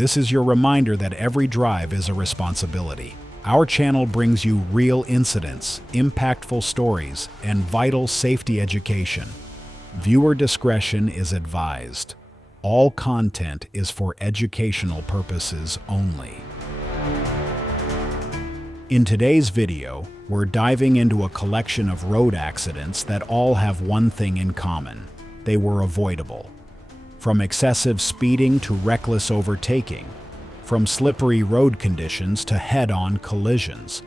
This is your reminder that every drive is a responsibility. Our channel brings you real incidents, impactful stories, and vital safety education. Viewer discretion is advised. All content is for educational purposes only. In today's video, we're diving into a collection of road accidents that all have one thing in common. They were avoidable. From excessive speeding to reckless overtaking, from slippery road conditions to head-on collisions.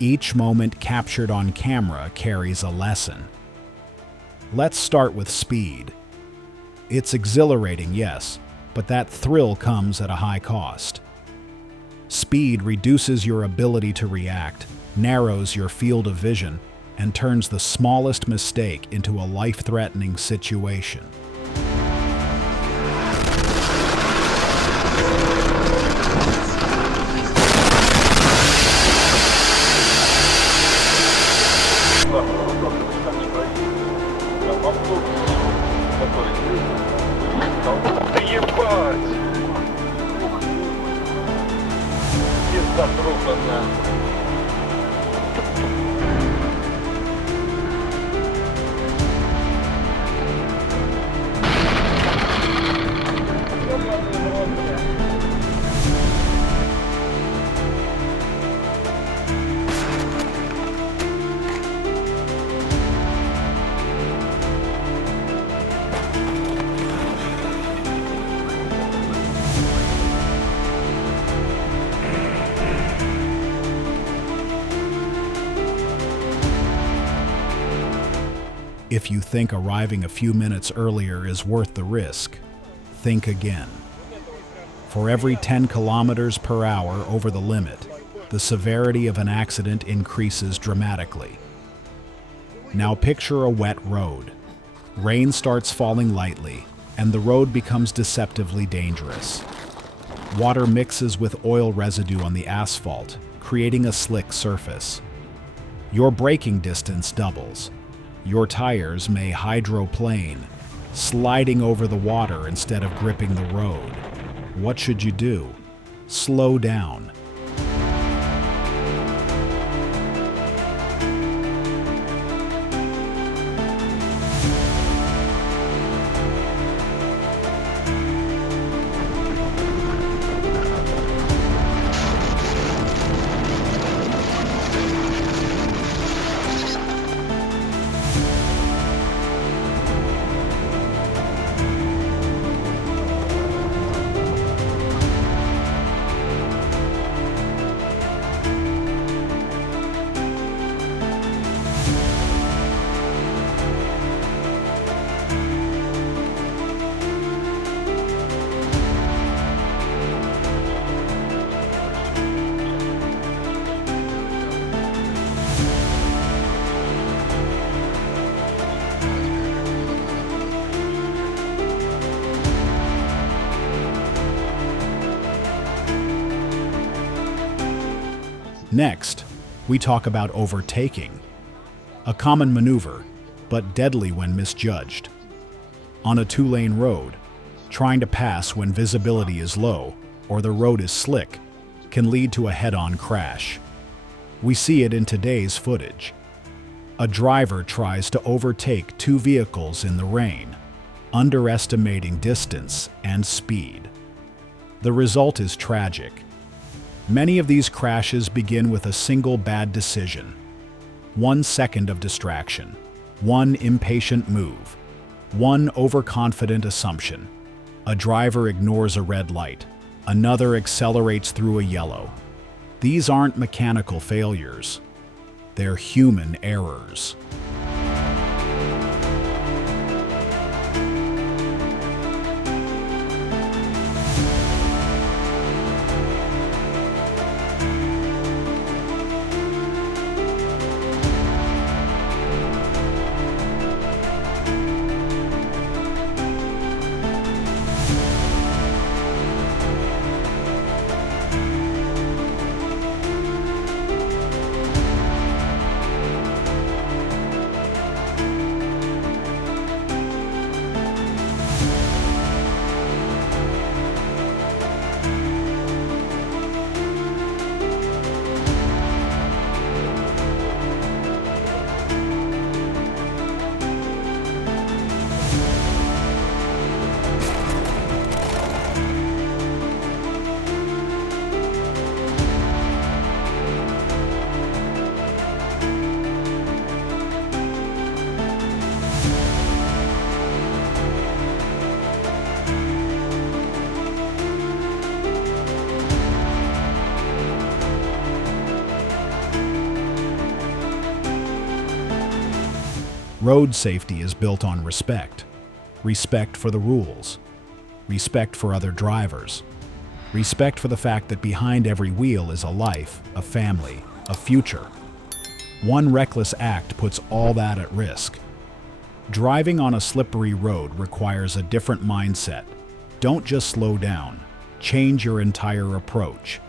Each moment captured on camera carries a lesson. Let's start with speed. It's exhilarating, yes, but that thrill comes at a high cost. Speed reduces your ability to react, narrows your field of vision, and turns the smallest mistake into a life-threatening situation. If you think arriving a few minutes earlier is worth the risk, think again. For every 10 kilometers per hour over the limit, the severity of an accident increases dramatically. Now picture a wet road. Rain starts falling lightly, and the road becomes deceptively dangerous. Water mixes with oil residue on the asphalt, creating a slick surface. Your braking distance doubles. Your tires may hydroplane, sliding over the water instead of gripping the road. What should you do? Slow down. Next, we talk about overtaking. A common maneuver, but deadly when misjudged. On a two-lane road, trying to pass when visibility is low or the road is slick can lead to a head-on crash. We see it in today's footage. A driver tries to overtake two vehicles in the rain, underestimating distance and speed. The result is tragic. Many of these crashes begin with a single bad decision. 1 second of distraction, one impatient move, one overconfident assumption. A driver ignores a red light, another accelerates through a yellow. These aren't mechanical failures. They're human errors. Road safety is built on respect. Respect for the rules. Respect for other drivers. Respect for the fact that behind every wheel is a life, a family, a future. One reckless act puts all that at risk. Driving on a slippery road requires a different mindset. Don't just slow down. Change your entire approach.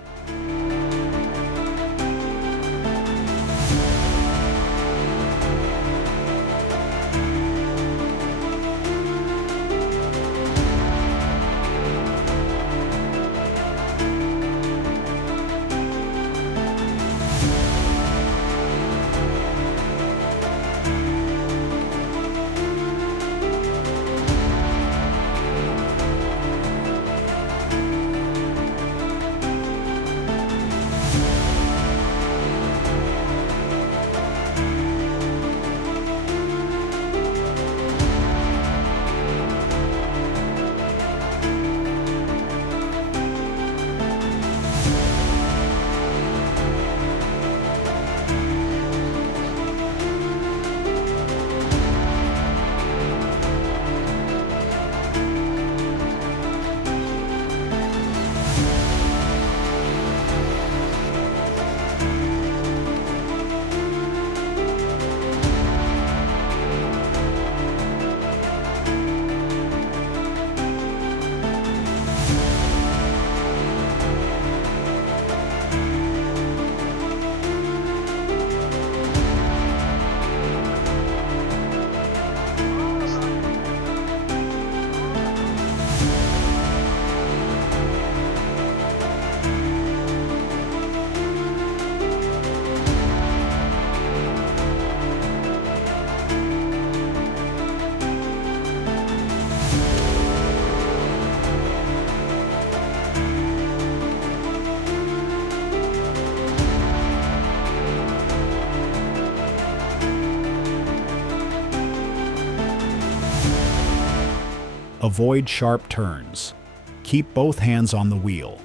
Avoid sharp turns. Keep both hands on the wheel.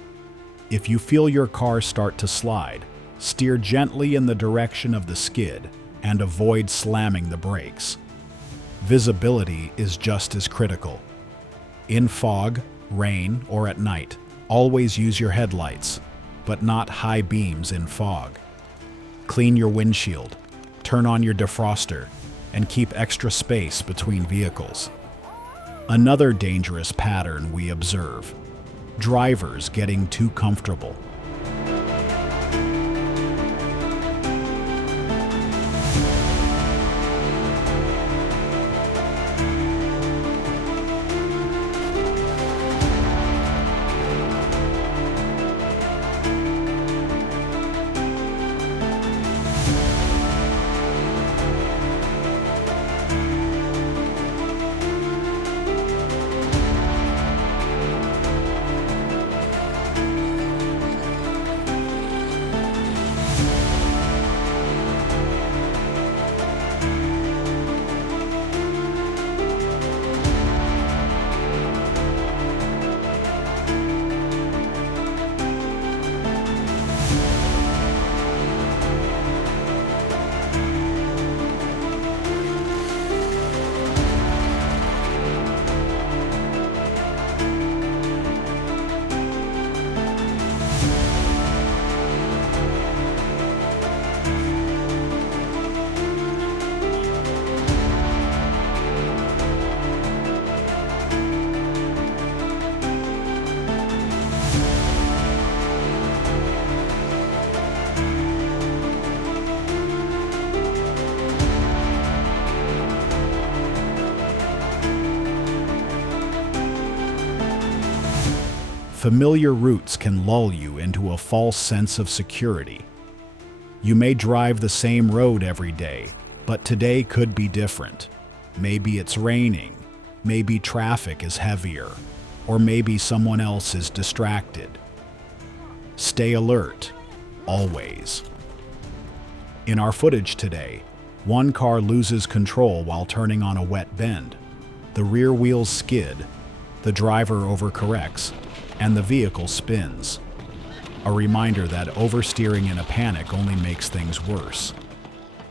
If you feel your car start to slide, steer gently in the direction of the skid and avoid slamming the brakes. Visibility is just as critical. In fog, rain, or at night, always use your headlights, but not high beams in fog. Clean your windshield, turn on your defroster, and keep extra space between vehicles. Another dangerous pattern we observe: drivers getting too comfortable. Familiar routes can lull you into a false sense of security. You may drive the same road every day, but today could be different. Maybe it's raining, maybe traffic is heavier, or maybe someone else is distracted. Stay alert, always. In our footage today, one car loses control while turning on a wet bend. The rear wheels skid, the driver overcorrects, and the vehicle spins. A reminder that oversteering in a panic only makes things worse.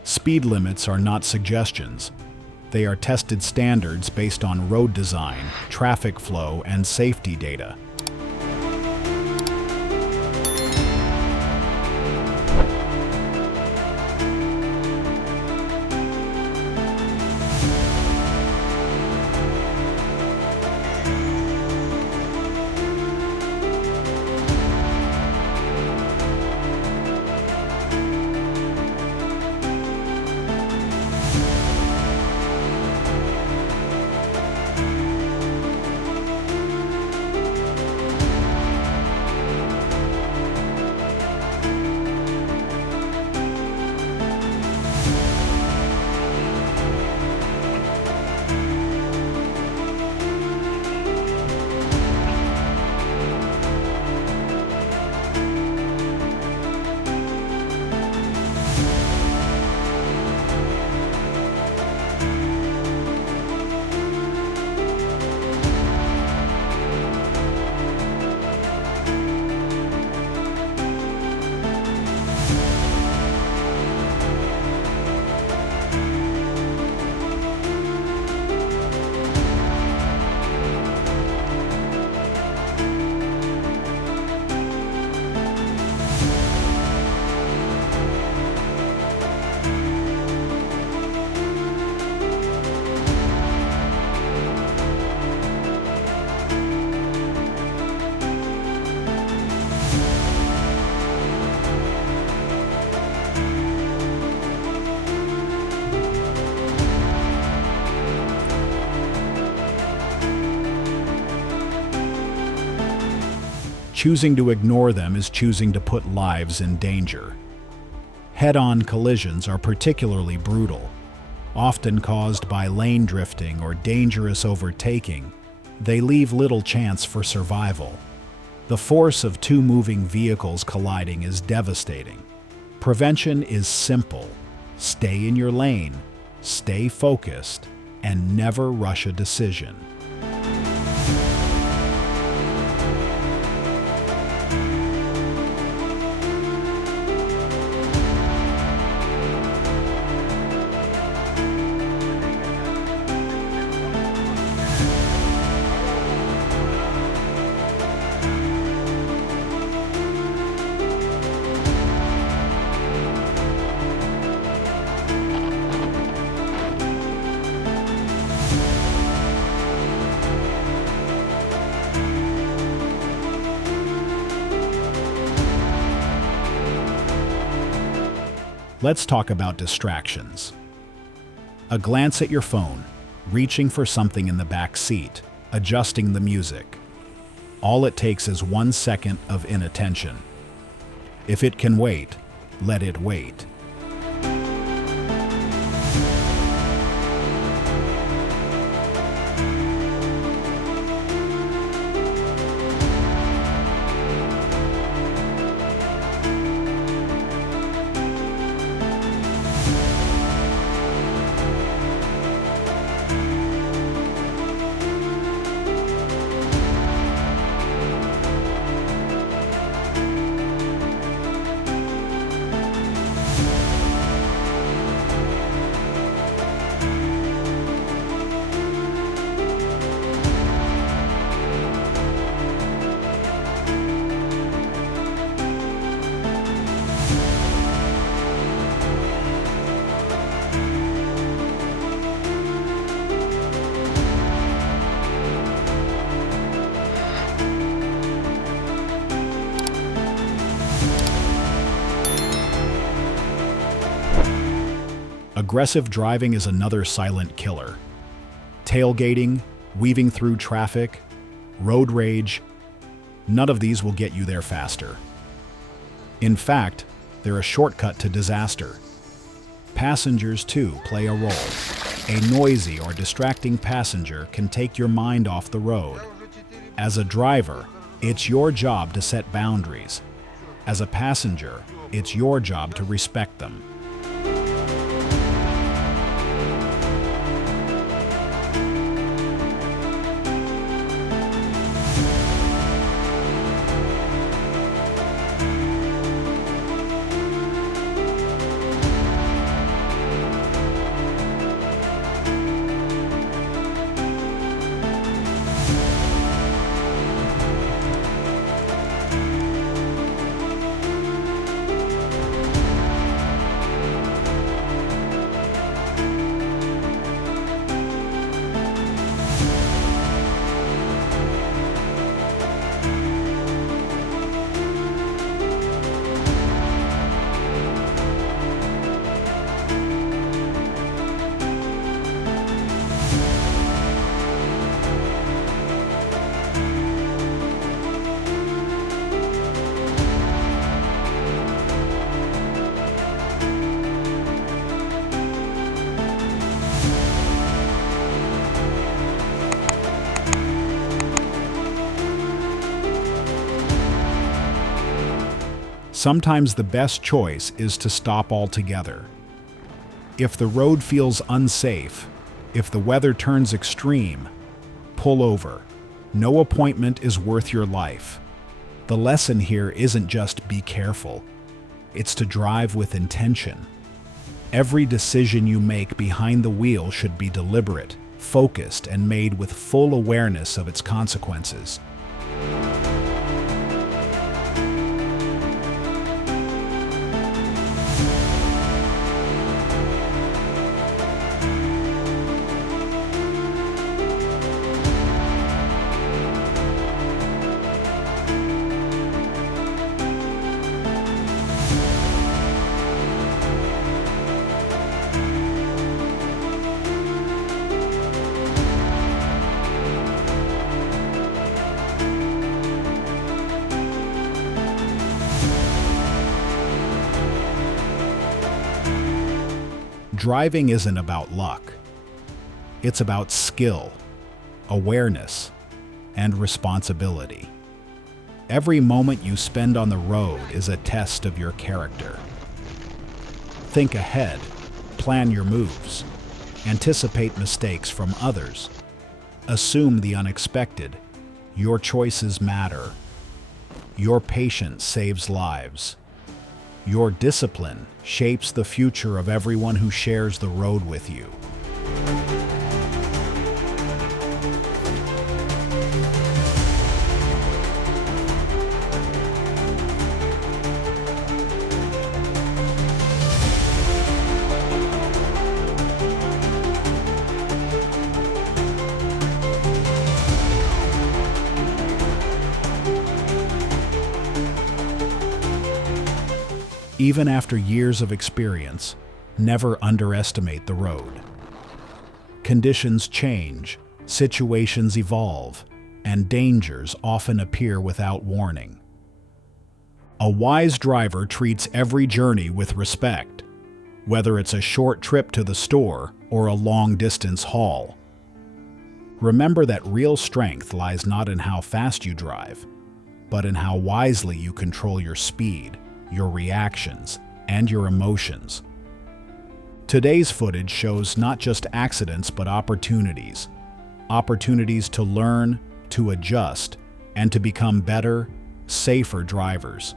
Speed limits are not suggestions. They are tested standards based on road design, traffic flow, and safety data. Choosing to ignore them is choosing to put lives in danger. Head-on collisions are particularly brutal, often caused by lane drifting or dangerous overtaking. They leave little chance for survival. The force of two moving vehicles colliding is devastating. Prevention is simple. Stay in your lane, stay focused, and never rush a decision. Let's talk about distractions. A glance at your phone, reaching for something in the back seat, adjusting the music. All it takes is 1 second of inattention. If it can wait, let it wait. Aggressive driving is another silent killer. Tailgating, weaving through traffic, road rage, none of these will get you there faster. In fact, they're a shortcut to disaster. Passengers, too, play a role. A noisy or distracting passenger can take your mind off the road. As a driver, it's your job to set boundaries. As a passenger, it's your job to respect them. Sometimes the best choice is to stop altogether. If the road feels unsafe, if the weather turns extreme, pull over. No appointment is worth your life. The lesson here isn't just be careful. It's to drive with intention. Every decision you make behind the wheel should be deliberate, focused, and made with full awareness of its consequences. Driving isn't about luck. It's about skill, awareness, and responsibility. Every moment you spend on the road is a test of your character. Think ahead, plan your moves, anticipate mistakes from others, assume the unexpected. Your choices matter. Your patience saves lives. Your discipline shapes the future of everyone who shares the road with you. Even after years of experience, never underestimate the road. Conditions change, situations evolve, and dangers often appear without warning. A wise driver treats every journey with respect, whether it's a short trip to the store or a long-distance haul. Remember that real strength lies not in how fast you drive, but in how wisely you control your speed, your reactions, and your emotions. Today's footage shows not just accidents but opportunities. Opportunities to learn, to adjust, and to become better, safer drivers.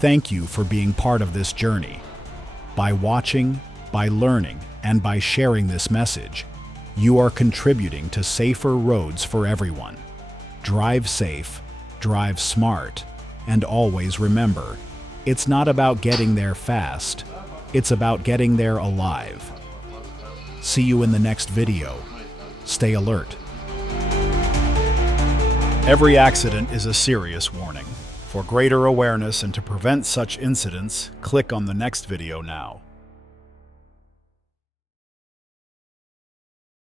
Thank you for being part of this journey. By watching, by learning, and by sharing this message, you are contributing to safer roads for everyone. Drive safe, drive smart, and always remember, it's not about getting there fast, it's about getting there alive. See you in the next video. Stay alert. Every accident is a serious warning. For greater awareness and to prevent such incidents, click on the next video now.